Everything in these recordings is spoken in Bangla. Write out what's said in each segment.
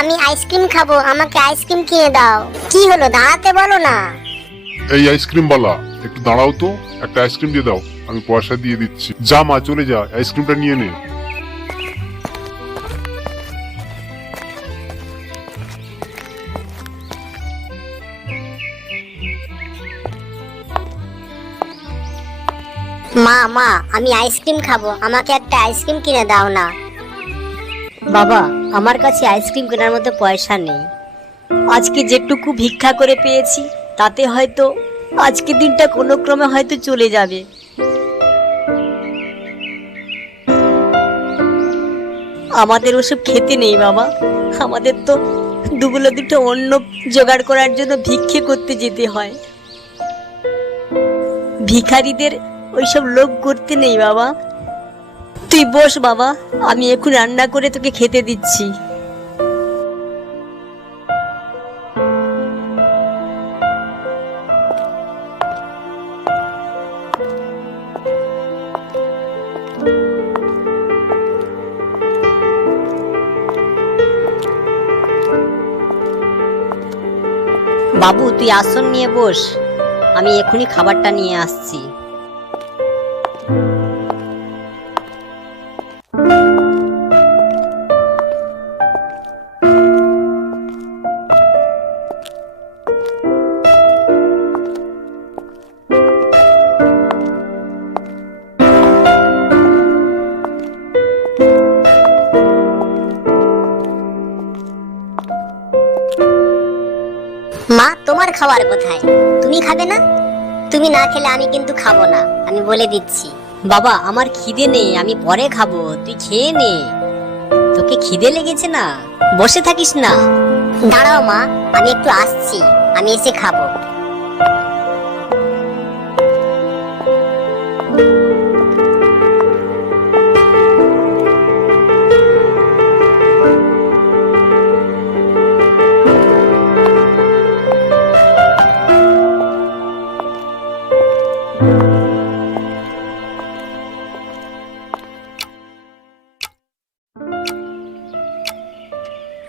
আমি আইসক্রিম খাব আমাকে আইসক্রিম কিনে দাও। কি হলো দাঁড়াতে বলো না। এই আইসক্রিম বালা একটু দাঁড়াও তো একটা আইসক্রিম দিয়ে দাও আমি পয়সা দিয়ে দিচ্ছি। যা মা চলে যা আইসক্রিমটা নিয়ে নে। মা মা আমি আইসক্রিম খাব আমাকে একটা আইসক্রিম কিনে দাও না। বাবা আমার কাছে আইসক্রিম কেনার মতো পয়সা নেই। আজকে যেটুকু ভিক্ষা করে পেয়েছি, তাতে হয়তো আজকে দিনটা কোনো ক্রমে হয়তো চলে যাবে। আমাদের ওসব খেতে নেই বাবা। আমাদের তো দুগুলো দুটো অন্য জোগাড় করার জন্য ভিক্ষে করতে যেতে হয়। ভিখারিদের ওইসব লোক করতে নেই বাবা। তুই বস বাবা, আমি এখন রান্না করে তোকে খেতে দিচ্ছি। বাবু, তুই আসন নিয়ে বস। আমি এখনই খাবারটা নিয়ে আসছি। তোমার খাবার কোথায়? তুমি খাবে না? তুমি না খেলে আমি কিন্তু খাব না, আমি বলে দিচ্ছি। বাবা, আমার খিদে নেই, আমি পরে খাব, তুই খেয়ে নে। তোকে খিদে লেগেছে না? বসে থাকিস না। দাঁড়াও মা, আমি একটু আসছি, আমি এসে খাব।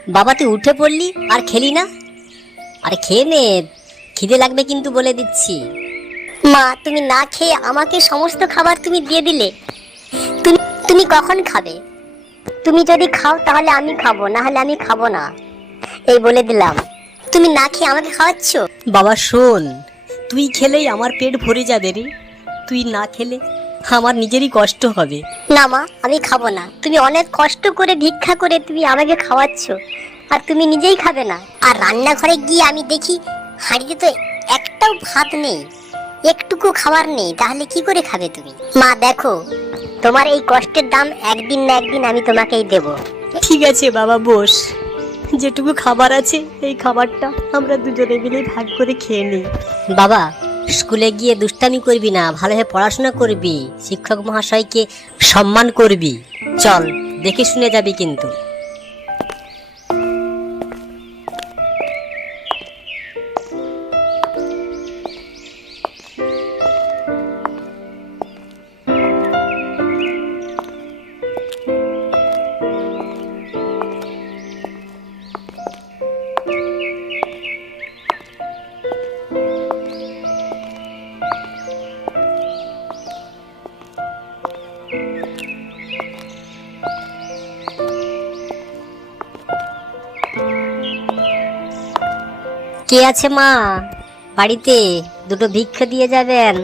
বাবা তুই উঠে পড়লি আর খেলি না? আরে খেয়ে নে খিদে লাগবে কিন্তু বলে দিচ্ছি। মা তুমি না খেয়ে আমাকে সমস্ত খাবার তুমি দিয়ে দিলে। তুমি তুমি কখন খাবে? তুমি যদি খাও তাহলে আমি খাব না হলে আমি খাব না। এই বলে দিলাম। তুমি না খেয়ে আমাকে খাওয়াচ্ছ? বাবা শোন তুই খেলেই আমার পেট ভরে যাবে রে। তুই না খেলে আমার নিজেরই কষ্ট হবে। না মা আমি খাব না। তুমি অনেক কষ্ট করে ভিক্ষা করে তুমি আমাকে খাওয়াচ্ছ আর তুমি নিজেই খাবে না। আর রান্নাঘরে গিয়ে আমি দেখি হাঁড়িতে তো একটাও ভাত নেই একটুকু খাবার নেই তাহলে কি করে খাবে তুমি? মা দেখো তোমার এই কষ্টের দাম একদিন না একদিন আমি তোমাকেই দেবো। ঠিক আছে বাবা বস। যেটুকু খাবার আছে এই খাবারটা আমরা দুজনে মিলে ভাগ করে খেয়ে নিই। বাবা স্কুলে গিয়ে দুষ্টামি করবি না ভালোভাবে পড়াশোনা করবি, শিক্ষক মহাশয়কে সম্মান করবি। চল, দেখে শুনে যাবি কিন্তু। কে আছে মা? বাড়িতে দুটো ভিক্ষা দিয়ে যাবেন।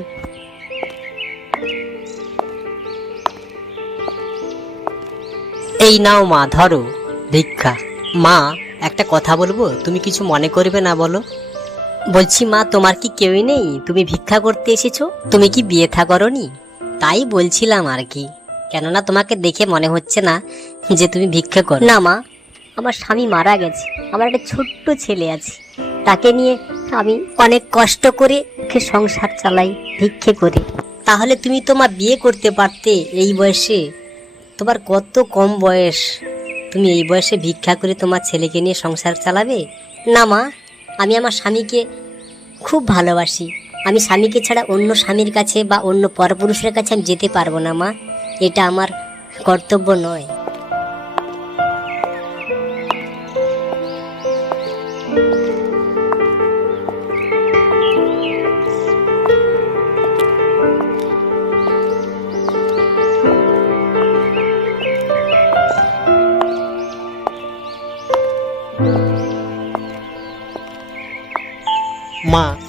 এই নাও মা ধরো ভিক্ষা। মা একটা কথা বলব? তুমি কিছু মনে করবে না বলো? বলছি মা তোমার কি কেউই নেই? তুমি ভিক্ষা করতে এসেছ? তুমি কি বিয়ে থা করনি তাই বলছিলাম আর কি। কেননা তোমাকে দেখে মনে হচ্ছে না যে তুমি ভিক্ষা কর। না মা আমার স্বামী মারা গেছে। আমার একটা ছোট্ট ছেলে আছে। তাকে নিয়ে আমি অনেক কষ্ট করে সংসার চালাই, ভিক্ষে করে। তাহলে তুমি তোমার বিয়ে করতে পারতে এই বয়সে। তোমার কত কম বয়স। তুমি এই বয়সে ভিক্ষা করে তোমার ছেলেকে নিয়ে সংসার চালাবে? না মা, আমি আমার স্বামীকে খুব ভালোবাসি। আমি স্বামীকে ছাড়া অন্য স্বামীর কাছে বা অন্য পরপুরুষের কাছে আমি যেতে পারব না মা। এটা আমার কর্তব্য নয়।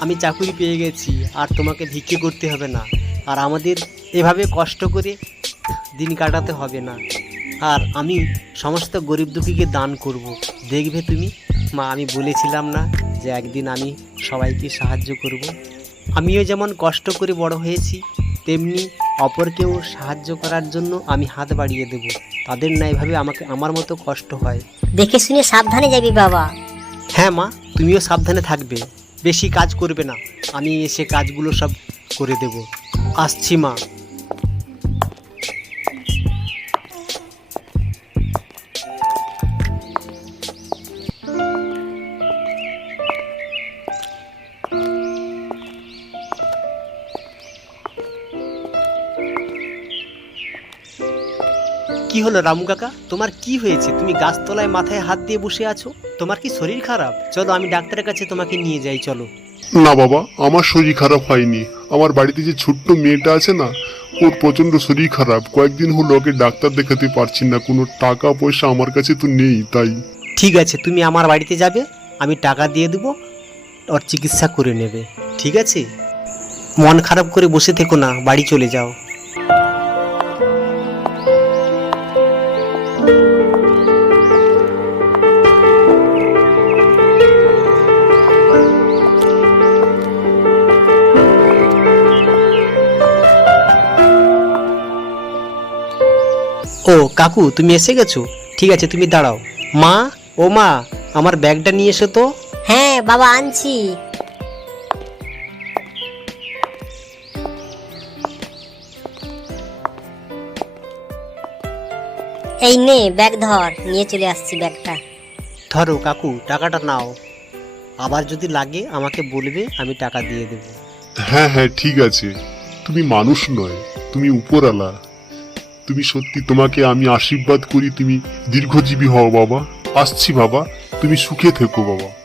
আমি চাকুরি পেয়ে গেছি আর তোমাকে ভিক্ষে করতে হবে না। আর আমাদের এভাবে কষ্ট করে দিন কাটাতে হবে না। আর আমি সমস্ত গরিব দুঃখীকে দান করব। দেখবে তুমি? মা আমি বলেছিলাম না যে একদিন আমি সবাইকে সাহায্য করব। আমিও যেমন কষ্ট করে বড় হয়েছি তেমনি অপরকেও সাহায্য করার জন্য আমি হাত বাড়িয়ে দেব। তাদের না এভাবে আমাকে আমার মতো কষ্ট হয়। দেখে শুনে সাবধানে যাবি বাবা। হ্যাঁ মা তুমিও সাবধানে থাকবে। বেশি কাজ করবে না। আমি এসে কাজগুলো সব করে দেব। আসছি মা। কি হলো রামু কাকা? তোমার কি হয়েছে? তুমি গাছতলায় মাথায় হাত দিয়ে বসে আছো? তোমার কি শরীর খারাপ? চলো আমি ডাক্তারের কাছে তোমাকে নিয়ে যাই চলো। না বাবা আমার শরীর খারাপ হয়নি। আমার বাড়িতে যে ছোট্ট মেয়েটা আছে না ওর প্রচণ্ড শরীর খারাপ। কয়েকদিন হলো ওকে ডাক্তার দেখাতে পারছি না। কোনো টাকা পয়সা আমার কাছে তো নেই তাই। ঠিক আছে তুমি আমার বাড়িতে যাবে আমি টাকা দিয়ে দেবো ওর চিকিৎসা করে নেবে। ঠিক আছে? মন খারাপ করে বসে থেকো না বাড়ি চলে যাও। ও কাকু তুমি এসে গেছো? ঠিক আছে তুমি দাঁড়াও। মা ও মা আমার ব্যাগটা নিয়ে এসো তো। হ্যাঁ বাবা আনছি। এই নে ব্যাগ ধর নিয়ে চলে আসছি ব্যাগটা। ধরো কাকু টাকাটা নাও। আবার যদি লাগে আমাকে বলবে আমি টাকা দিয়ে দেব। হ্যাঁ হ্যাঁ ঠিক আছে। তুমি মানুষ নয় তুমি উপরালা। তুমি সত্যি তোমাকে আমি আশীর্বাদ করি, তুমি দীর্ঘজীবী হও বাবা। আসছি বাবা, তুমি সুখে থেকো বাবা।